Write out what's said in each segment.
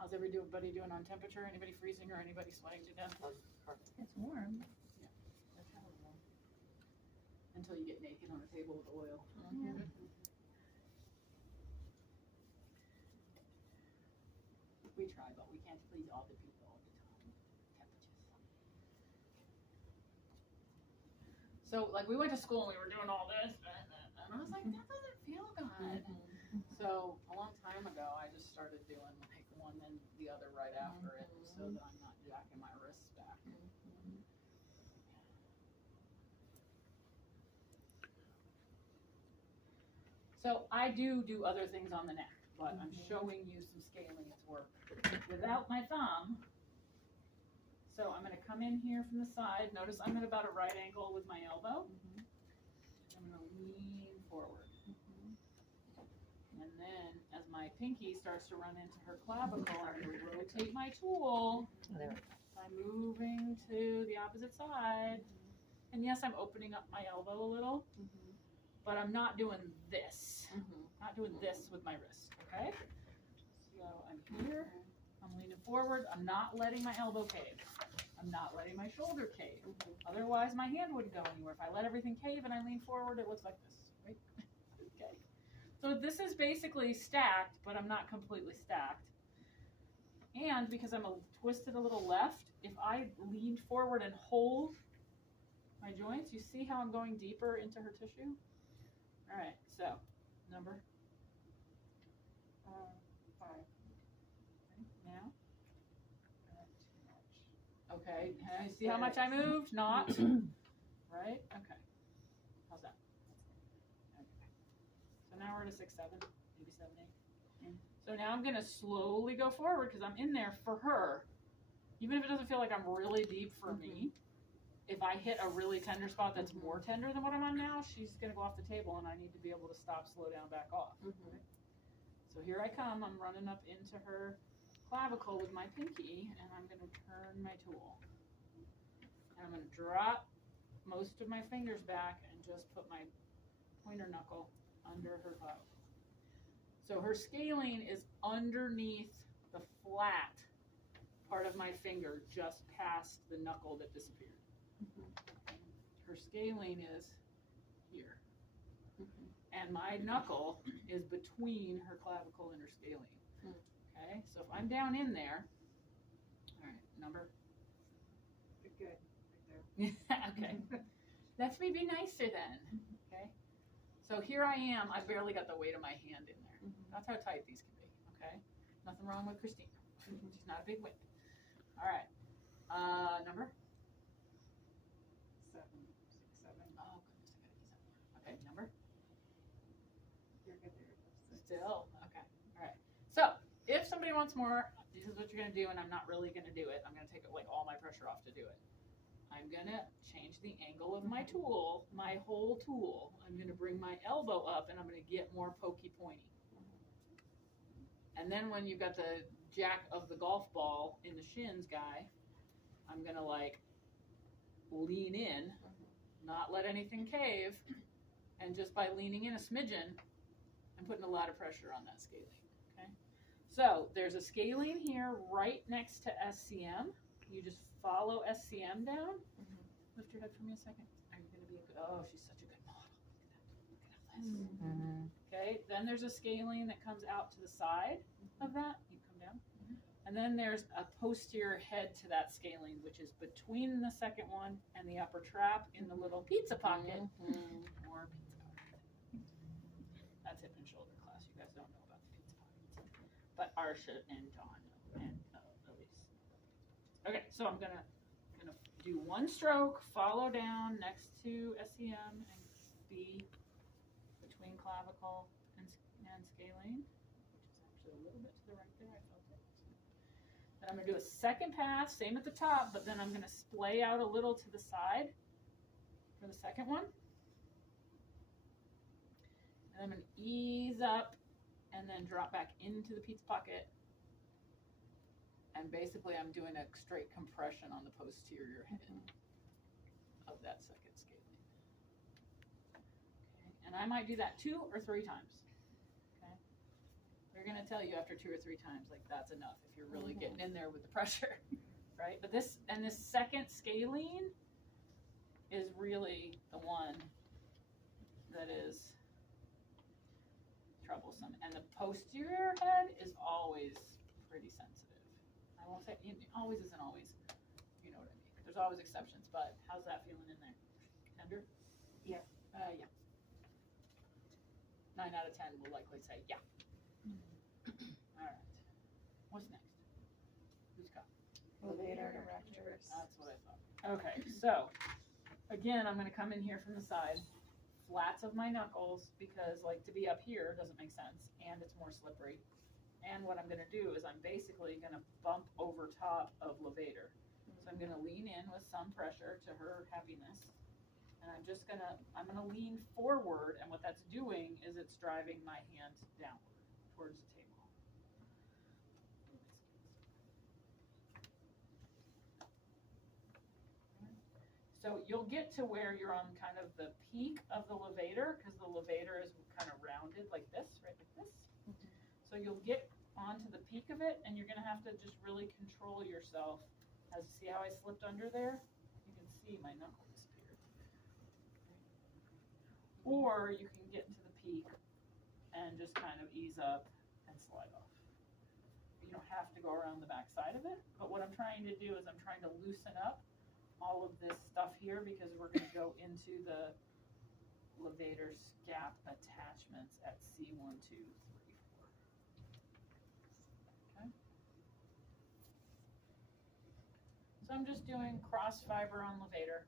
How's everybody doing on temperature? Anybody freezing or anybody sweating to death? It's warm. That's kind of warm. Until you get naked on a table with oil. Yeah. We try, but we can't please all the people all the time. Temperatures. So, like, we went to school and we were doing all this, and I was like, that doesn't feel good. So, a long time ago, I just started doing like one and the other right after it, so that I'm not jacking my wrists back. So, I do other things on the neck, but I'm showing you some scaling work without my thumb. So I'm going to come in here from the side. Notice I'm at about a right angle with my elbow. I'm going to lean forward. And then as my pinky starts to run into her clavicle, I'm going to rotate my tool by moving to the opposite side. And yes, I'm opening up my elbow a little, but I'm not doing this. Not doing this with my wrist, okay? So I'm here, I'm leaning forward, I'm not letting my elbow cave. I'm not letting my shoulder cave. Otherwise my hand wouldn't go anywhere. If I let everything cave and I lean forward, it looks like this, right? Okay. So this is basically stacked, but I'm not completely stacked. And because I'm twisted a little left, if I lean forward and hold my joints, you see how I'm going deeper into her tissue? All right, so number 5. Now? Okay, see how much I moved? Not? Right? Okay. How's that? Okay. So now we're at a 6, 7, maybe 7, 8. So now I'm going to slowly go forward because I'm in there for her. Even if it doesn't feel like I'm really deep for me, if I hit a really tender spot that's more tender than what I'm on now, she's going to go off the table and I need to be able to stop, slow down, back off. Right? So here I come. I'm running up into her clavicle with my pinky, and I'm going to turn my tool. And I'm going to drop most of my fingers back and just put my pointer knuckle under her clavicle. So her scalene is underneath the flat part of my finger, just past the knuckle that disappeared. Her scalene is here. And my knuckle is between her clavicle and her scalene. Okay, so if I'm down in there, all right, number? You're good, right there. Okay, let me be nicer then, okay? So here I am, I barely got the weight of my hand in there. That's how tight these can be, okay? Nothing wrong with Christina. She's not a big whip. All right, number? 7, 6, 7. Oh, goodness, I gotta ease up more. Okay, number? You're good there. 6. Still, okay, all right. So, if somebody wants more, this is what you're gonna do, and I'm not really gonna do it. I'm gonna take like all my pressure off to do it. I'm gonna change the angle of my tool, my whole tool. I'm gonna bring my elbow up, and I'm gonna get more pokey pointy. And then when you've got the jack of the golf ball in the shins guy, I'm gonna like lean in, not let anything cave, and just by leaning in a smidgen, I'm putting a lot of pressure on that scalene. So there's a scalene here right next to SCM. You just follow SCM down. Lift your head for me a second. Are you going to be a good, oh, she's such a good model. Look at this. Okay, then there's a scalene that comes out to the side of that. You come down. And then there's a posterior head to that scalene, which is between the second one and the upper trap in the little pizza pocket. More pizza pocket. That's hip and shoulder class. You guys don't know about the pizza pockets. But Arsha and Dawn and Elise. Okay, so I'm gonna do one stroke, follow down next to SCM and be between clavicle and scalene, which is actually a little bit to the right there. I felt it. Then I'm gonna do a second pass, same at the top, but then I'm gonna splay out a little to the side for the second one. And I'm gonna ease up and then drop back into the pizza pocket. And basically I'm doing a straight compression on the posterior head of that second scalene. Okay. And I might do that 2 or 3 times. Okay. They're gonna tell you after 2 or 3 times, like that's enough if you're really getting in there with the pressure, right? But this second scalene is really the one that is troublesome, and the posterior head is always pretty sensitive. I won't say it always isn't always, you know what I mean. There's always exceptions, but how's that feeling in there? Tender? Yeah. Yeah. 9 out of 10 will likely say yeah. All right. What's next? Who's got? Levator erectors. That's what I thought. Okay, so again, I'm going to come in here from the side, flats of my knuckles, because like to be up here doesn't make sense, and it's more slippery. And what I'm going to do is I'm basically going to bump over top of levator. So I'm going to lean in with some pressure to her heaviness. And I'm going to lean forward, and what that's doing is it's driving my hand downward towards the table. So you'll get to where you're on kind of the peak of the levator, because the levator is kind of rounded like this, right, like this. So you'll get onto the peak of it, and you're going to have to just really control yourself. As you see how I slipped under there? You can see my knuckle disappeared. Or you can get to the peak and just kind of ease up and slide off. You don't have to go around the back side of it, but what I'm trying to do is I'm trying to loosen up all of this stuff here, because we're going to go into the levator scap attachments at C1, 2, 3, 4. Okay. So I'm just doing cross fiber on levator,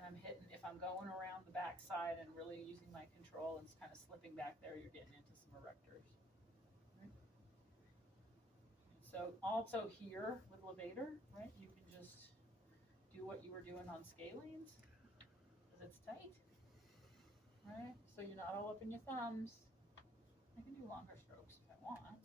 and I'm hitting, if I'm going around the back side and really using my control and it's kind of slipping back there, you're getting into some erectors. Right? So also here with levator, right, you can just do what you were doing on scalenes, because it's tight, right? So you're not all up in your thumbs. I can do longer strokes if I want.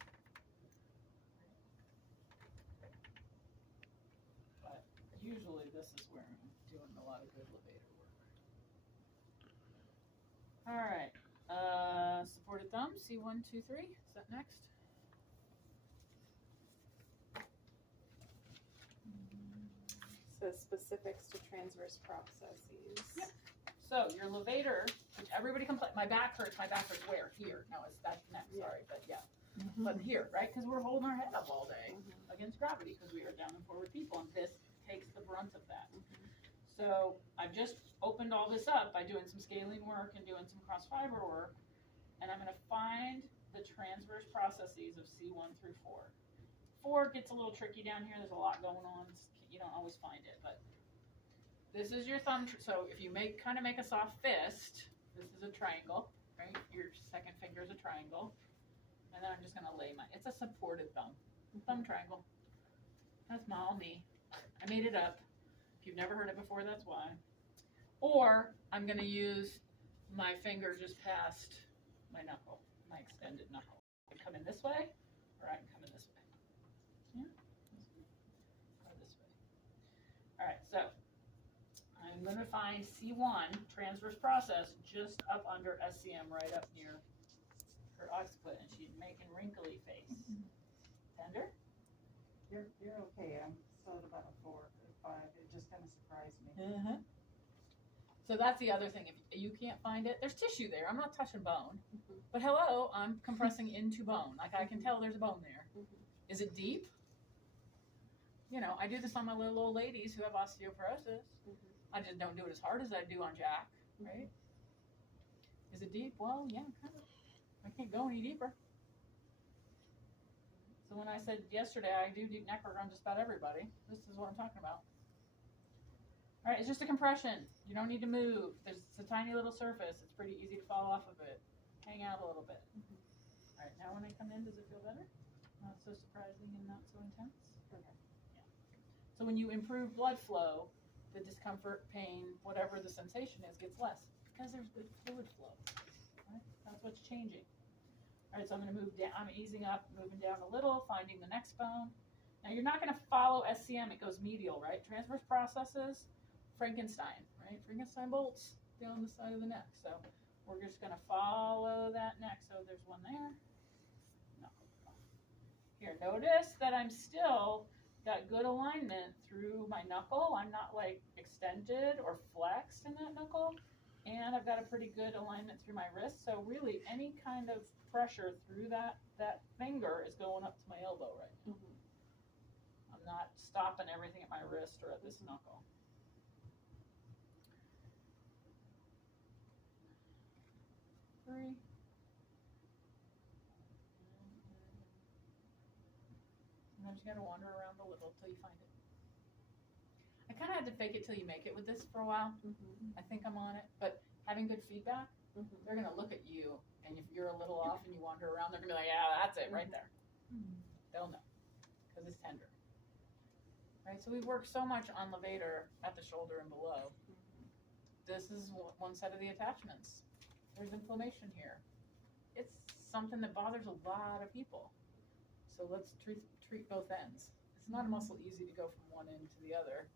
But usually this is where I'm doing a lot of good levator work. All right, supported thumb, C1, 2, 3, is that next? Says specifics to transverse processes. Yep. So your levator, which everybody complains, my back hurts where? Here. No, it's that neck, sorry, but yeah. But here, right? Because we're holding our head up all day against gravity, because we are down and forward people, and this takes the brunt of that. So I've just opened all this up by doing some scalene work and doing some cross fiber work, and I'm going to find the transverse processes of C1 through 4. 4 gets a little tricky down here. There's a lot going on. You don't always find it, but this is your thumb. So if you kind of make a soft fist, this is a triangle, right? Your second finger is a triangle, and then I'm just going to lay it's a supported thumb triangle. That's all me. I made it up. If you've never heard it before, that's why. Or I'm going to use my finger just past my knuckle, my extended knuckle. I can come in this way, or I can come in this way. Yeah. Or this way. All right, so I'm going to find C1, transverse process, just up under SCM, right up near her occiput, and she's making wrinkly face. Tender? You're okay. I'm still at about a 4 or 5. It just kind of surprised me. So that's the other thing. If you can't find it, there's tissue there. I'm not touching bone. But hello, I'm compressing into bone. Like I can tell there's a bone there. Is it deep? You know, I do this on my little old ladies who have osteoporosis. I just don't do it as hard as I do on Jack, right? Is it deep? Well, yeah, kind of. I can't go any deeper. So when I said yesterday I do deep neck work on just about everybody, this is what I'm talking about. All right, it's just a compression. You don't need to move. It's a tiny little surface. It's pretty easy to fall off of it. Hang out a little bit. All right, now when I come in, does it feel better? Not so surprising and not so intense? Okay. Yeah. So when you improve blood flow, the discomfort, pain, whatever the sensation is, gets less, because there's good fluid flow. Right? That's what's changing. All right, so I'm going to move down. I'm easing up, moving down a little, finding the next bone. Now you're not going to follow SCM. It goes medial, right? Transverse processes, Frankenstein, right? Frankenstein bolts down the side of the neck. So we're just going to follow that neck. So there's one there. No. Here, notice that I'm still got good alignment through my knuckle. I'm not like extended or flexed in that knuckle. And I've got a pretty good alignment through my wrist. So really any kind of pressure through that finger is going up to my elbow right now. I'm not stopping everything at my wrist or at this knuckle. Three. Sometimes you gotta wander around a little till you find it. I kind of had to fake it till you make it with this for a while. I think I'm on it, but having good feedback, they're gonna look at you, and if you're a little off and you wander around, they're gonna be like, "Yeah, that's it right there." They'll know because it's tender, right? So we work so much on levator at the shoulder and below. This is one set of the attachments. There's inflammation here. It's something that bothers a lot of people. So let's treat both ends. It's not a muscle easy to go from one end to the other,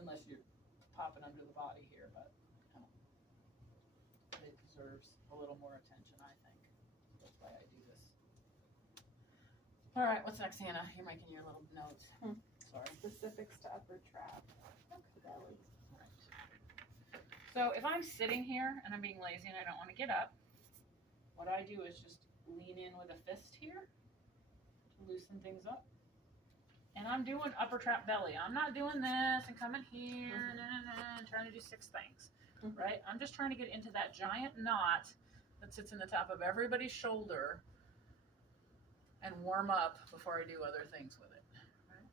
unless you're popping under the body here, but it deserves a little more attention, I think. That's why I do this. All right, what's next, Hannah? You're making your little notes. Sorry. Specifics to upper trap. Belly. Right. So if I'm sitting here and I'm being lazy and I don't want to get up, what I do is just lean in with a fist here to loosen things up. And I'm doing upper trap belly. I'm not doing this and coming here and trying to do 6 things, right? I'm just trying to get into that giant knot that sits in the top of everybody's shoulder and warm up before I do other things with it, right?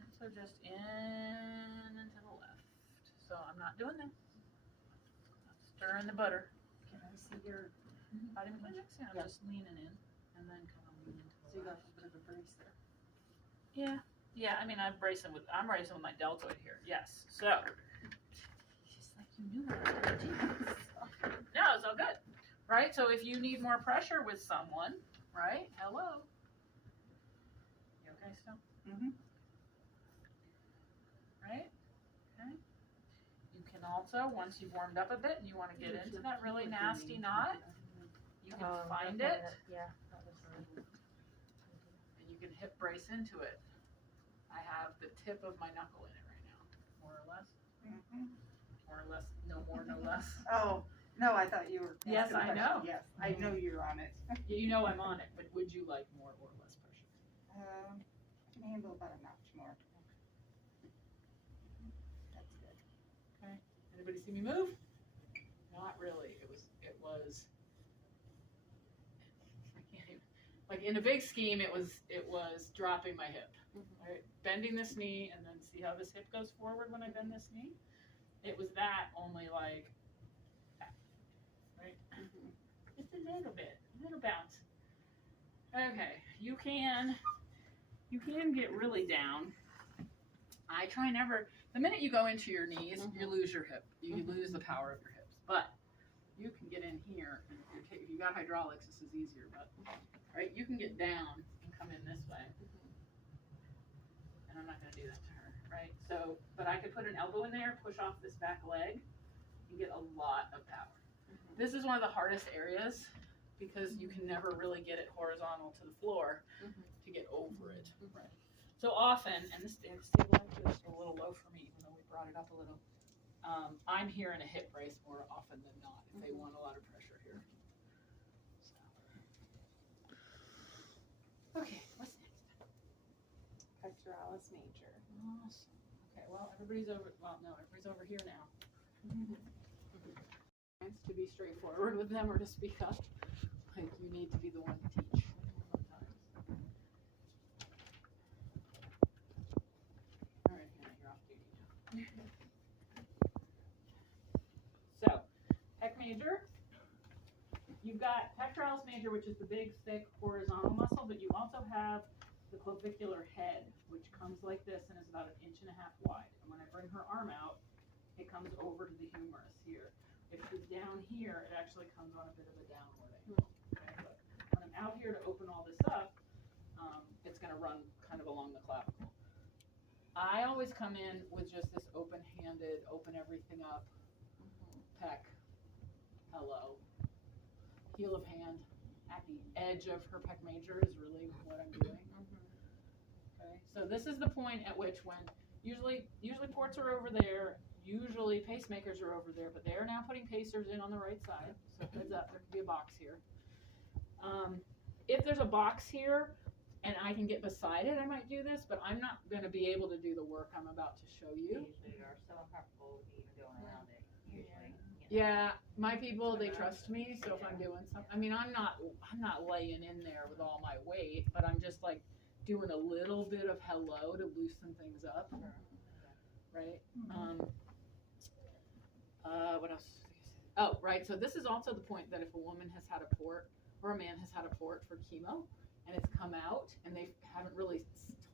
And so just in and to the left. So I'm not doing this. I'm stirring the butter. Can I see your, Body mechanics? Yeah, I'm just leaning in and then kind of leaning to so the you got left. a bit of a brace there. Yeah. I mean, I'm bracing with my deltoid here. Yes. So, just like you knew what I was going to do. No, it's all good, right? So if you need more pressure with someone, right? Hello. You okay still? Right? Okay. You can also, once you've warmed up a bit and you want to get into that really nasty knot, you can find it. Yeah. And you can hip brace into it. I have the tip of my knuckle in it right now, more or less. More or less, no more, no less. Oh, no, I thought you were. Yes, I know. Yes, I know you're on it. You know I'm on it, but would you like more or less pressure? I can handle about a notch more. That's good. Okay. Anybody see me move? Not really. It was. Like in a big scheme, it was dropping my hip, right? Bending this knee, and then see how this hip goes forward when I bend this knee. It was that, only like that, right? Just a little bit, a little bounce. Okay, you can get really down. I try never. The minute you go into your knees, you lose your hip. You lose the power of your hips. But you can get in here. And if you got hydraulics, this is easier. But right, you can get down and come in this way. And I'm not going to do that to her, right? So, but I could put an elbow in there, push off this back leg, and get a lot of power. This is one of the hardest areas because you can never really get it horizontal to the floor to get over it. Right. So often, and this table actually is a little low for me, even though we brought it up a little. I'm here in a hip brace more often than not if they want a lot of pressure here. So. Okay, what's next? Pectoralis major. Awesome. Okay, well, everybody's over here now. To be straightforward with them or to speak up. Like, you need to be the one to teach. All right, Hannah, you're off duty now. So, pec major. You've got pectoralis major, which is the big, thick, horizontal muscle, but you also have the clavicular head, which comes like this and is about 1.5 inches wide. And when I bring her arm out, it comes over to the humerus here. If she's down here, it actually comes on a bit of a downward angle. Okay? But when I'm out here to open all this up, it's going to run kind of along the clavicle. I always come in with just this open-handed, open everything up, pec, hello, heel of hand, the edge of her pec major is really what I'm doing. Okay, so this is the point at which when usually ports are over there, usually pacemakers are over there, but they are now putting pacers in on the right side. So heads up, there could be a box here. If there's a box here and I can get beside it, I might do this, but I'm not going to be able to do the work I'm about to show you. Usually are so uncomfortable with even going around it. Usually. Yeah, my people, they trust me, so if I'm doing something, I mean, I'm not laying in there with all my weight, but I'm just like doing a little bit of hello to loosen things up, right? What else? Oh, right. So this is also the point that if a woman has had a port or a man has had a port for chemo and it's come out and they haven't really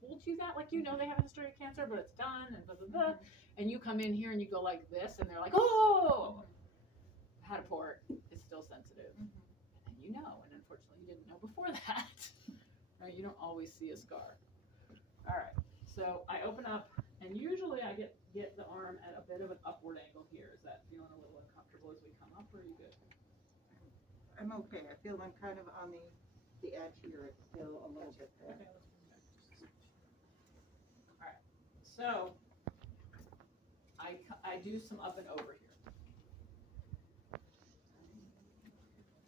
told you that, like, you know, they have a history of cancer, but it's done and blah, blah, blah. And you come in here and you go like this and they're like, oh, had a port, it's still sensitive. And you know, and unfortunately you didn't know before that. Right? You don't always see a scar. All right. So I open up and usually I get the arm at a bit of an upward angle here. Is that feeling a little uncomfortable as we come up, or are you good? I'm okay. I feel I'm kind of on the edge here. It's still a little bit there. Okay, let's bring it back. All right. So I do some up and over here.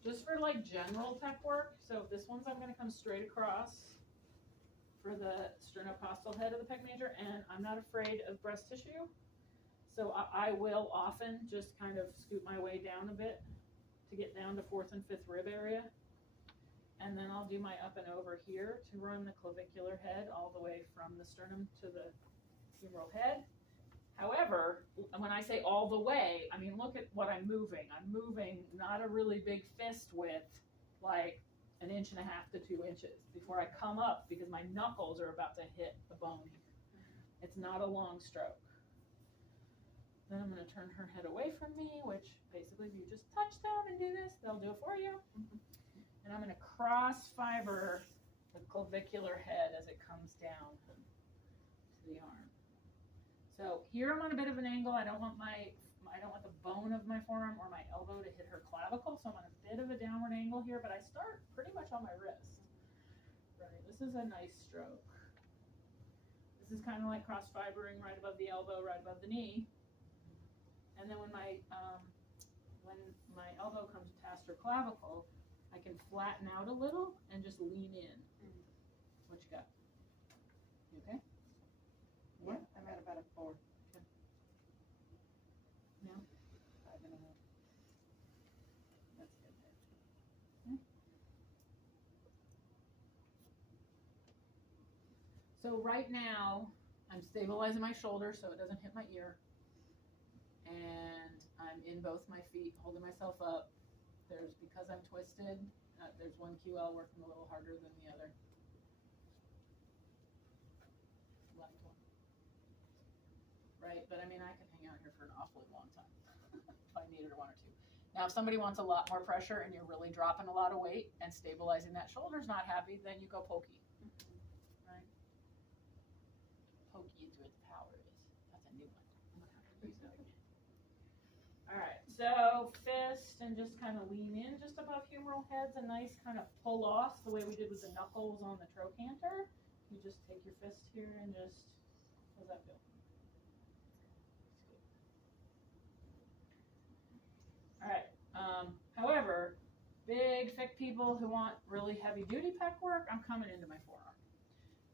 Just for like general tech work. So this one's I'm going to come straight across for the sternocostal head of the pec major, and I'm not afraid of breast tissue. So I will often just kind of scoot my way down a bit to get down to 4th and 5th rib area. And then I'll do my up and over here to run the clavicular head all the way from the sternum to the humeral head. However, when I say all the way, I mean, look at what I'm moving. I'm moving not a really big fist width, like 1.5 to 2 inches before I come up, because my knuckles are about to hit the bone here. It's not a long stroke. Then I'm going to turn her head away from me, which basically if you just touch them and do this, they'll do it for you. And I'm going to cross fiber the clavicular head as it comes down to the arm. So here I'm on a bit of an angle. I don't want the bone of my forearm or my elbow to hit her clavicle, so I'm on a bit of a downward angle here, but I start pretty much on my wrist. Right, this is a nice stroke. This is kind of like cross fibering right above the elbow, right above the knee. And then when my elbow comes past her clavicle, I can flatten out a little and just lean in. What you got? You okay? Yeah, I'm at about a 4. Okay. Now? 5.5. That's good there. Okay. So right now, I'm stabilizing my shoulder so it doesn't hit my ear. And I'm in both my feet, holding myself up. Because I'm twisted, there's one QL working a little harder than the other. Left one. Right, but I mean, I could hang out here for an awfully long time if I needed 1 or 2. Now, if somebody wants a lot more pressure and you're really dropping a lot of weight and stabilizing that shoulder's not happy, then you go pokey. Right? Pokey is where the power is. That's a new one. I'm gonna have to use that again. All right, so fist and just kind of lean in just above humeral heads, a nice kind of pull off the way we did with the knuckles on the trochanter. You just take your fist here and just, how's that feel? All right, however, big, thick people who want really heavy duty pec work, I'm coming into my forearm.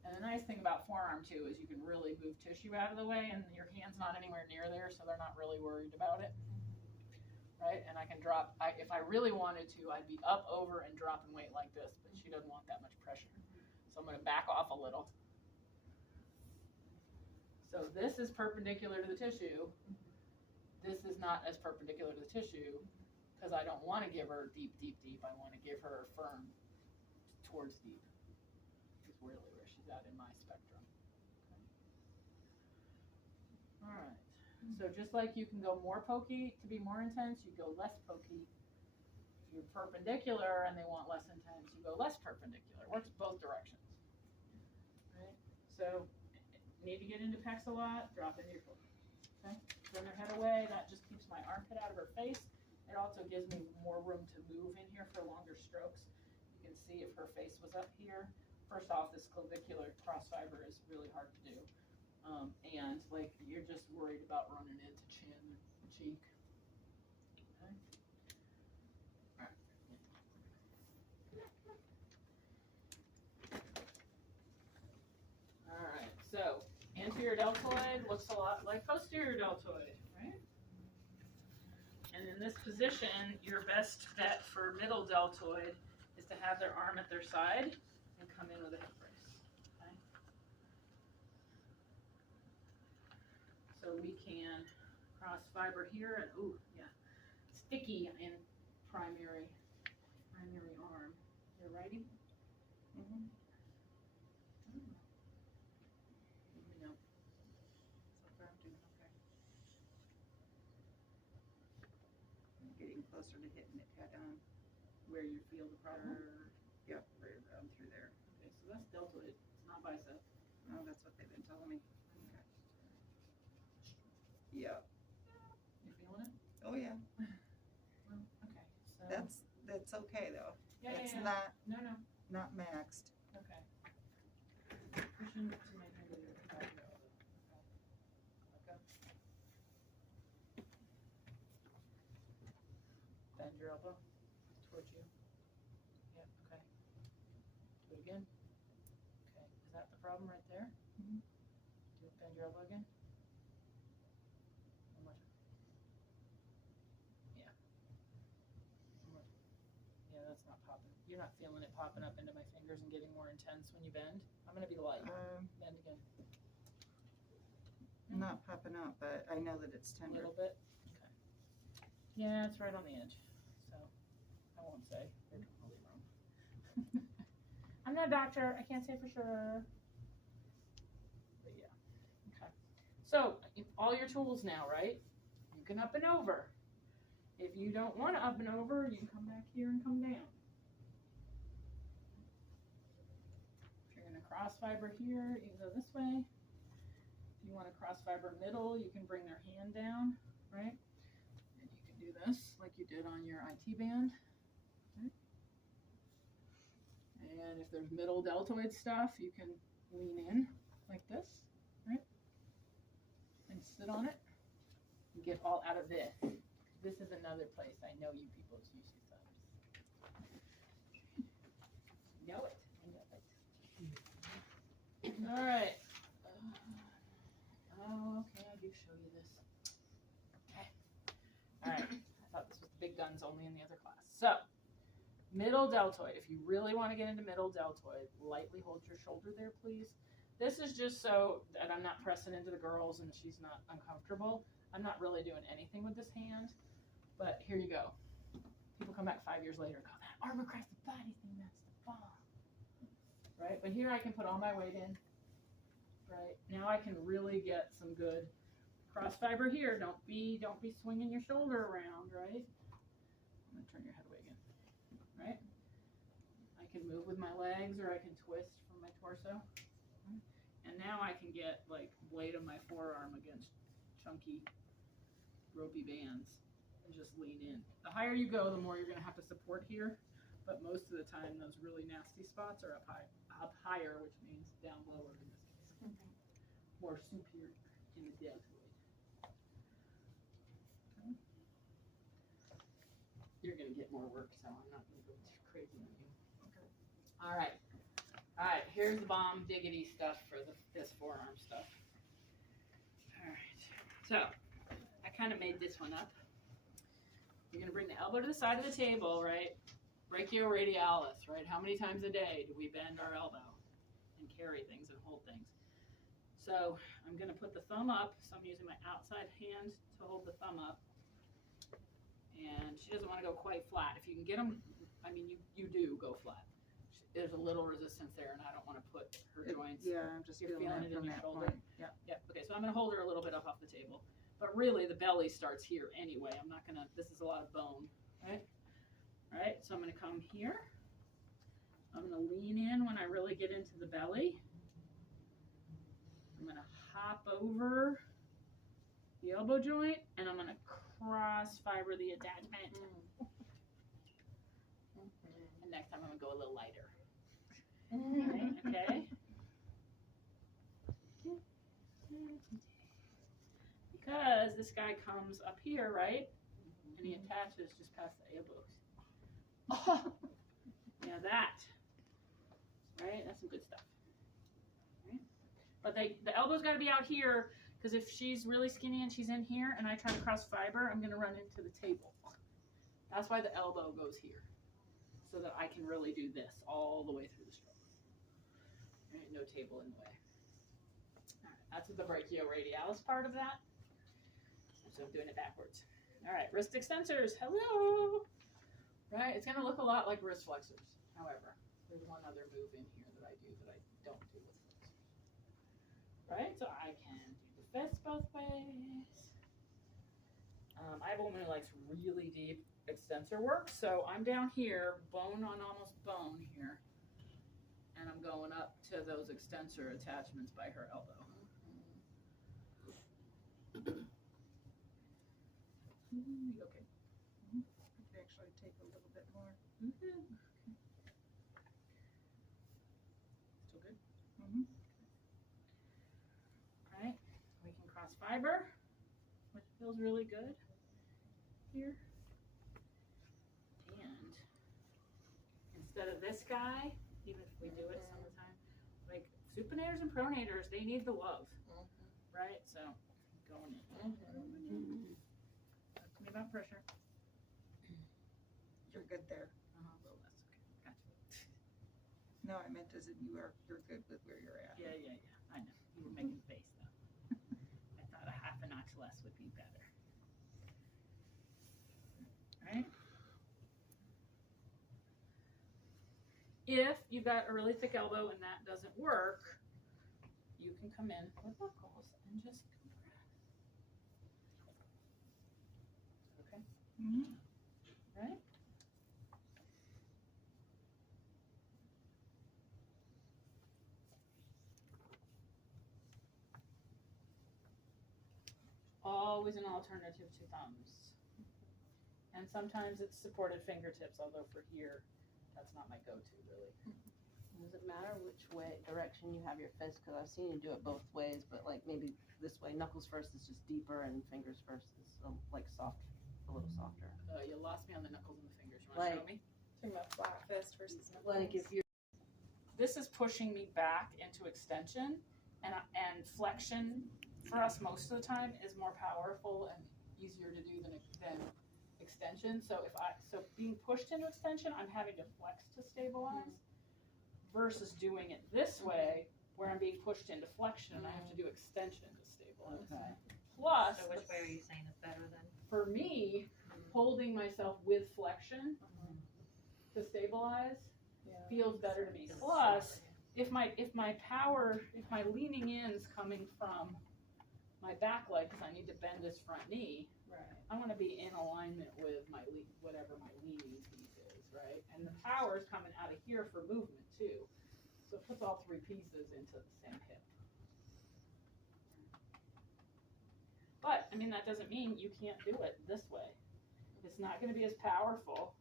And the nice thing about forearm too is you can really move tissue out of the way and your hand's not anywhere near there, so they're not really worried about it. Right? And I can drop, if I really wanted to, I'd be up, over, and dropping weight like this, but she doesn't want that much pressure. So I'm going to back off a little. So this is perpendicular to the tissue. This is not as perpendicular to the tissue because I don't want to give her deep, deep, deep. I want to give her firm towards deep. Is really where she's at in my spectrum. Okay. All right. So just like you can go more pokey to be more intense, you go less pokey. If you're perpendicular and they want less intense, you go less perpendicular. Works both directions. Right? So need to get into pecs a lot, drop into your shoulder. Okay? Turn her head away. That just keeps my armpit out of her face. It also gives me more room to move in here for longer strokes. You can and see if her face was up here. First off, this clavicular cross fiber is really hard to do. And like you're just worried about running into chin and cheek. Okay. All right. So anterior deltoid looks a lot like posterior deltoid, right? And in this position, your best bet for middle deltoid is to have their arm at their side and come in with a hip brace. Okay? So we can cross fiber here and ooh, yeah, sticky in primary arm. You're righty? Mhm. No. So far I'm doing okay. I'm getting closer to hitting it head on. Where you feel the problem. Yep, right around through there. Okay, so that's deltoid. It's not bicep. Oh, that's what they've been telling me. Okay. Yep. You feeling it? Oh, yeah. Well, okay. So That's okay though. yeah, It's yeah, yeah. not No. maxed. Okay. Pushing to my finger there. Okay. Let go. Bend your elbow towards you. Yep. Okay. Do it again. Okay. Is that the problem right there? Mhm. Bend your elbow again. One more time. Yeah. One more time. Yeah, that's not popping. You're not feeling it popping up into my fingers and getting more intense when you bend. I'm gonna be light. Bend again. Not popping up, but I know that it's A tender. little bit. Okay. Yeah, it's right on the edge. So I won't say. You're totally wrong. I'm not a doctor. I can't say for sure. But yeah. Okay. So all your tools now, right? You can up and over. If you don't want to up and over, you can come back here and come down. If you're going to cross fiber here, you can go this way. If you want to cross fiber middle, you can bring their hand down, right? And you can do this like you did on your IT band. Okay. And if there's middle deltoid stuff, you can lean in like this, right? And sit on it and get all out of this. This is another place I know you people's use your thumbs. Know it. I know it. All right. Oh, okay, I do show you this. Okay. All right. I thought this was the big guns only in the other class. So, middle deltoid. If you really want to get into middle deltoid, lightly hold your shoulder there, please. This is just so that I'm not pressing into the girls and she's not uncomfortable. I'm not really doing anything with this hand, but here you go. People come back 5 years later and go, that arm across the body thing, that's the bomb. Right? But here I can put all my weight in. Right? Now I can really get some good cross fiber here. Don't be swinging your shoulder around, right? I'm gonna turn your head away again. Right? I can move with my legs or I can twist from my torso. And now I can get like blade of my forearm against chunky ropey bands and just lean in. The higher you go, the more you're gonna have to support here. But most of the time those really nasty spots are up higher, which means down lower in this case. More superior in the deltoid. Okay. You're gonna get more work, so I'm not gonna go too crazy on you. Okay. All right. All right, here's the bomb diggity stuff for this forearm stuff. All right, so I kind of made this one up. You're gonna bring the elbow to the side of the table, right? Brachioradialis, right? How many times a day do we bend our elbow and carry things and hold things? So I'm gonna put the thumb up, so I'm using my outside hand to hold the thumb up. And she doesn't wanna go quite flat. If you can get them, I mean, you do go flat. There's a little resistance there, and I don't want to put her joints. Yeah, I'm just You're feeling feeling it it from in your that shoulder? point. Yeah. Yeah, okay, so I'm gonna hold her a little bit up off the table. But really, the belly starts here anyway. I'm not gonna, this is a lot of bone, right? All right, so I'm gonna come here. I'm gonna lean in when I really get into the belly. I'm gonna hop over the elbow joint, and I'm gonna cross fiber the attachment. And next time I'm gonna go a little lighter. Right, okay. Because this guy comes up here, right? And he attaches just past the elbows. Oh, yeah, that. Right, that's some good stuff. Right? But the elbow's got to be out here, because if she's really skinny and she's in here, and I try to cross fiber, I'm gonna run into the table. That's why the elbow goes here, so that I can really do this all the way through the stroke. Right, no table in the way. All right, that's the brachioradialis part of that. So I'm doing it backwards. All right, wrist extensors, hello. Right, it's gonna look a lot like wrist flexors. However, there's one other move in here that I do that I don't do with flexors. Right, so I can do the fist both ways. I have a woman who likes really deep extensor work, so I'm down here, bone on almost bone here, and I'm going up to those extensor attachments by her elbow. Okay. I could actually take a little bit more. Still good? Mm-hmm. Right, we can cross fiber, which feels really good here. And instead of this guy, even if we do it some of the time, like supinators and pronators, they need the love, right? So going in. Talk to me about pressure. You're good there. A little less. Okay, gotcha. No, I meant as in you're good with where you're at. Yeah. I know. You were making a face though. I thought a half a notch less would be better. Right? If you've got a really thick elbow and that doesn't work, you can come in with knuckles and just compress. Okay? Mm-hmm. Right? Always an alternative to thumbs. And sometimes it's supported fingertips, although for here, that's not my go-to really. Does it matter which way direction you have your fist? Because I've seen you do it both ways, but like maybe this way, knuckles first is just deeper, and fingers first is like soft, a little softer. You lost me on the knuckles and the fingers. You want to show me? Talking about flat fist versus knuckles. Like if you This is pushing me back into extension, and flexion for us most of the time is more powerful and easier to do than extension. So being pushed into extension, I'm having to flex to stabilize, versus doing it this way, where I'm being pushed into flexion and I have to do extension to stabilize. Okay. Plus, So which way are you saying is better then? for me, holding myself with flexion to stabilize feels better to me. Plus, if my leaning in's coming from my back leg, because I need to bend this front knee, I want to be in alignment with whatever my leaning piece is, right? And the power's coming out of here for movement too. So it puts all three pieces into the same hip. But, I mean, that doesn't mean you can't do it this way. It's not going to be as powerful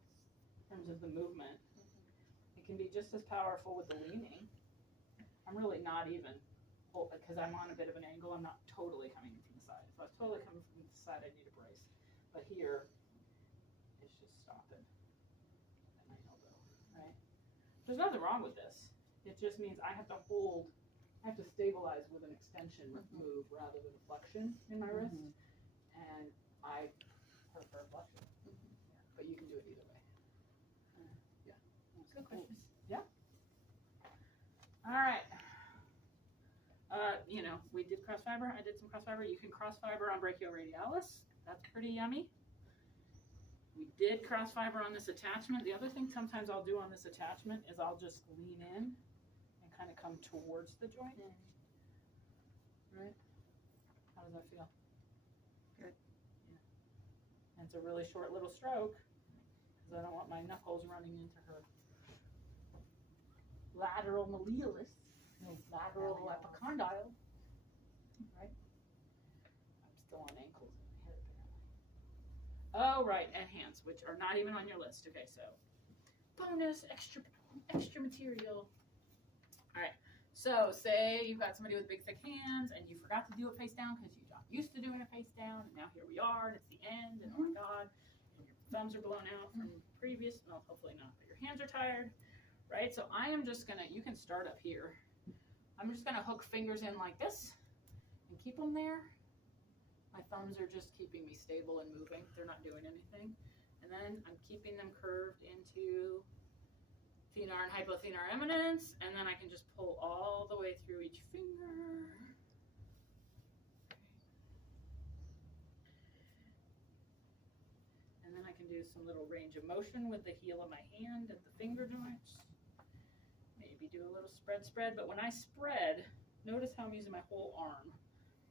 in terms of the movement. It can be just as powerful with the leaning. I'm really not even, because I'm on a bit of an angle, I'm not totally coming in from the side. If I was totally coming from the side, I'd need a brace. But here, it's just stopping at my elbow, right? There's nothing wrong with this. It just means I have to stabilize with an extension move rather than a flexion in my wrist. And I prefer flexion. Yeah. But you can do it either way. Yeah. Good questions. Yeah. All right. We did cross fiber. I did some cross fiber. You can cross fiber on brachioradialis. That's pretty yummy. We did cross fiber on this attachment. The other thing sometimes I'll do on this attachment is I'll just lean in and kind of come towards the joint. Right? How does that feel? Good. Yeah. And it's a really short little stroke because I don't want my knuckles running into her lateral malleolus, lateral epicondyle. Right? I'm still on ankles in my head apparently. Oh, right, and hands, which are not even on your list. Okay, so bonus, extra material. All right. So say you've got somebody with big thick hands and you forgot to do it face down because you got used to doing it face down, and now here we are, and it's the end, and oh my God, and your thumbs are blown out from previous. Well, hopefully not, but your hands are tired, right? So I am just gonna. You can start up here. I'm just gonna hook fingers in like this and keep them there. My thumbs are just keeping me stable and moving. They're not doing anything. And then I'm keeping them curved into thenar and hypothenar eminence, and then I can just pull all the way through each finger. And then I can do some little range of motion with the heel of my hand at the finger joints. Maybe do a little spread, but when I spread, notice how I'm using my whole arm.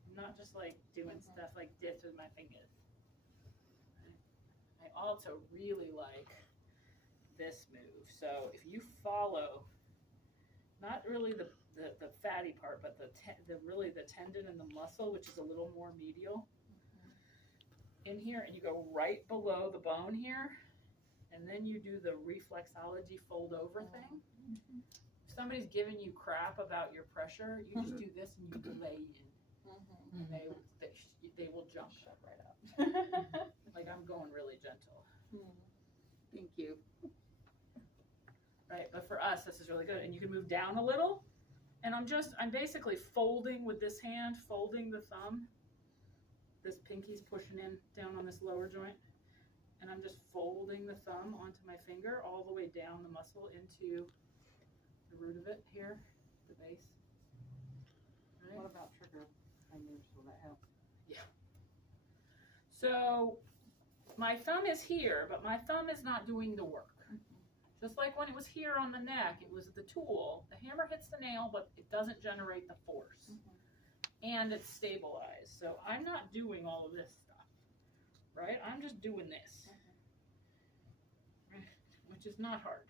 I'm not just like doing stuff like this with my fingers. I also really like this move. So if you follow, not really the fatty part, but really the tendon and the muscle, which is a little more medial, in here, and you go right below the bone here, and then you do the reflexology fold over thing. If somebody's giving you crap about your pressure, you just do this and you delay in. And they will jump right up. Like I'm going really gentle. Thank you. Right, but for us, this is really good. And you can move down a little, and I'm basically folding with this hand, folding the thumb. This pinky's pushing in down on this lower joint, and I'm just folding the thumb onto my finger all the way down the muscle into the root of it here, the base. Right? What about trigger fingers? Will that help? Yeah. So my thumb is here, but my thumb is not doing the work. Just like when it was here on the neck, it was the tool. The hammer hits the nail, but it doesn't generate the force. And it's stabilized. So I'm not doing all of this stuff, right? I'm just doing this, which is not hard.